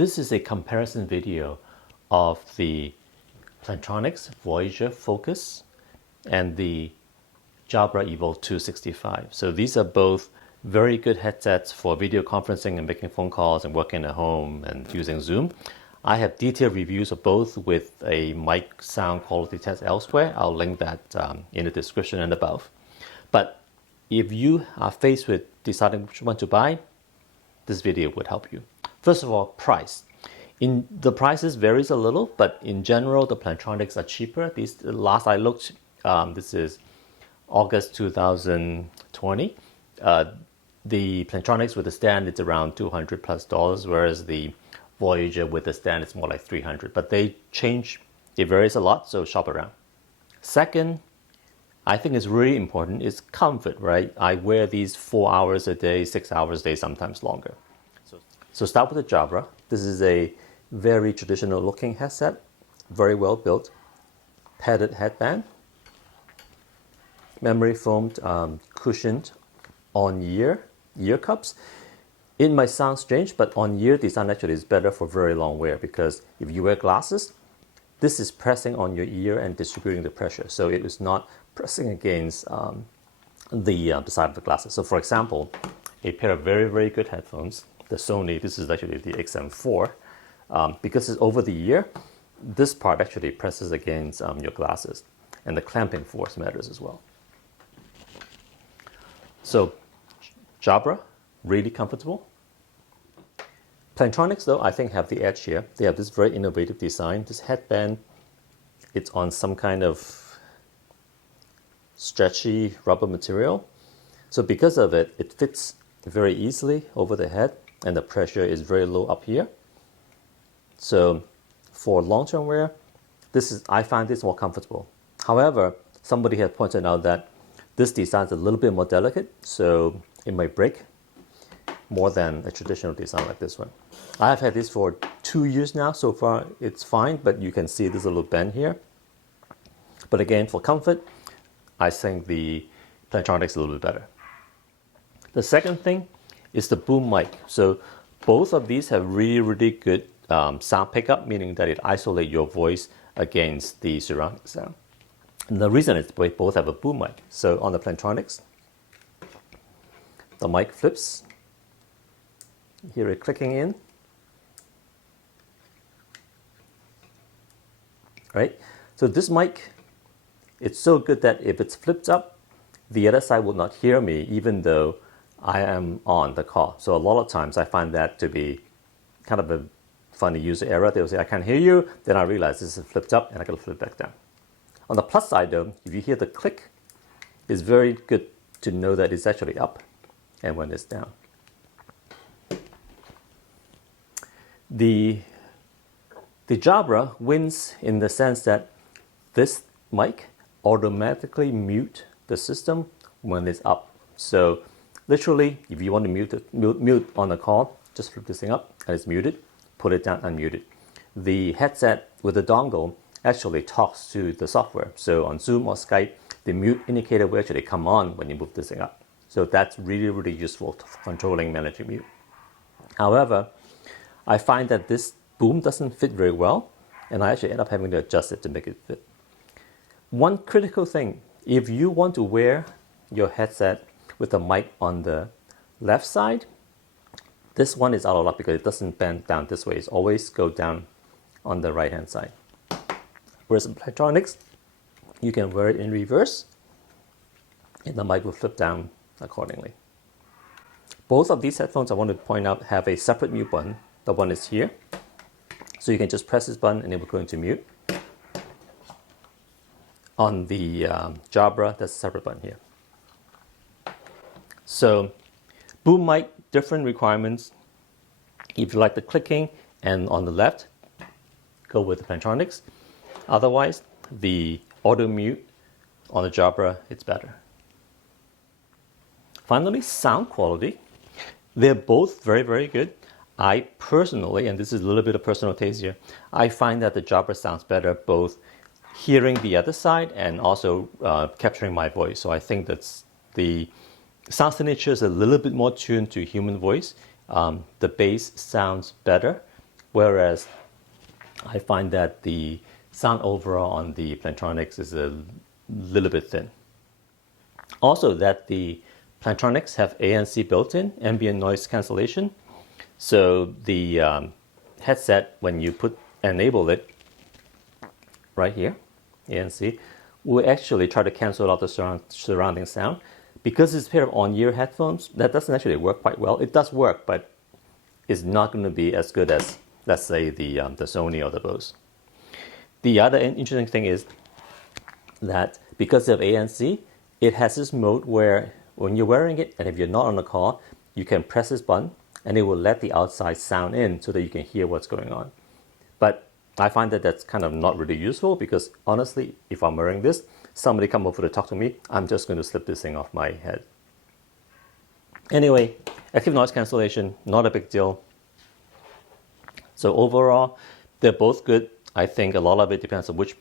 This is a comparison video of the Plantronics Voyager Focus and the Jabra Evolve2 65. So these are both very good headsets for video conferencing and making phone calls and working at home and using Zoom. I have detailed reviews of both with a mic sound quality test elsewhere. I'll link that in the description and above. But if you are faced with deciding which one to buy, this video would help you. First of all, price. The prices varies a little, but in general, the Plantronics are cheaper. Last I looked, this is August 2020. The Plantronics with the stand, it's around $200+, whereas the Voyager with the stand, it's more like $300. But they change, it varies a lot, so shop around. Second, I think it's really important, is comfort, right? I wear these 4 hours a day, 6 hours a day, sometimes longer. So start with the Jabra. This is a very traditional looking headset, very well built, padded headband, memory foamed, cushioned on-ear cups. It might sound strange, but on-ear design actually is better for very long wear, because if you wear glasses, this is pressing on your ear and distributing the pressure. So it is not pressing against the side of the glasses. So for example, a pair of very, very good headphones, the Sony, this is actually the XM4, because it's over the ear, this part actually presses against your glasses, and the clamping force matters as well. So Jabra, really comfortable. Plantronics though, I think have the edge here. They have this very innovative design. This headband, it's on some kind of stretchy rubber material. So because of it, it fits very easily over the head, and the pressure is very low up here. So for long-term wear, I find this more comfortable. However, somebody had pointed out that this design is a little bit more delicate, so it might break more than a traditional design like this one. I have had this for 2 years now. So far, it's fine, but you can see there's a little bend here. But again, for comfort, I think the Plantronics is a little bit better. The second thing is the boom mic. So both of these have really, really good sound pickup, meaning that it isolates your voice against the surrounding sound. And the reason is they both have a boom mic. So on the Plantronics, the mic flips. You hear it clicking in. Right? So this mic, it's so good that if it's flipped up, the other side will not hear me, even though I am on the call. So a lot of times I find that to be kind of a funny user error. They'll say, I can't hear you. Then I realize this is flipped up and I got to flip back down. On the plus side though, if you hear the click, it's very good to know that it's actually up and when it's down. The Jabra wins in the sense that this mic automatically mute the system when it's up. So literally, if you want to mute on a call, just flip this thing up and it's muted, put it down, unmute it. The headset with the dongle actually talks to the software. So on Zoom or Skype, the mute indicator will actually come on when you move this thing up. So that's really, really useful for controlling, managing mute. However, I find that this boom doesn't fit very well, and I actually end up having to adjust it to make it fit. One critical thing, if you want to wear your headset with the mic on the left side, this one is out of luck because it doesn't bend down this way. It's always go down on the right hand side. Whereas in Plantronics, you can wear it in reverse, and the mic will flip down accordingly. Both of these headphones, I want to point out, have a separate mute button. The one is here. So you can just press this button and it will go into mute. On the Jabra, there's a separate button here. So boom mic, different requirements. If you like the clicking and on the left, go with the Plantronics. Otherwise, the auto mute on the Jabra, it's better. Finally, sound quality. They're both very, very good. I personally, and this is a little bit of personal taste here, I find that the Jabra sounds better both hearing the other side and also capturing my voice. So I think that's the sound signature is a little bit more tuned to human voice. The bass sounds better. whereas I find that the sound overall on the Plantronics is a little bit thin. Also, that the Plantronics have ANC built-in, ambient noise cancellation. So the headset, when you enable it right here, ANC, will actually try to cancel out the surrounding sound. Because it's a pair of on-ear headphones, that doesn't actually work quite well. It does work, but it's not going to be as good as, let's say, the Sony or the Bose. The other interesting thing is that because of ANC, it has this mode where when you're wearing it, and if you're not on a call, you can press this button, and it will let the outside sound in so that you can hear what's going on. But I find that that's kind of not really useful because honestly, if I'm wearing this, somebody come over to talk to me, I'm just going to slip this thing off my head. Anyway, active noise cancellation, not a big deal. So overall, they're both good. I think a lot of it depends on which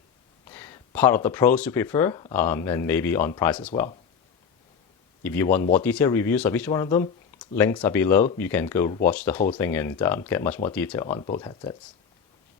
part of the pros you prefer, and maybe on price as well. If you want more detailed reviews of each one of them, links are below. You can go watch the whole thing and get much more detail on both headsets.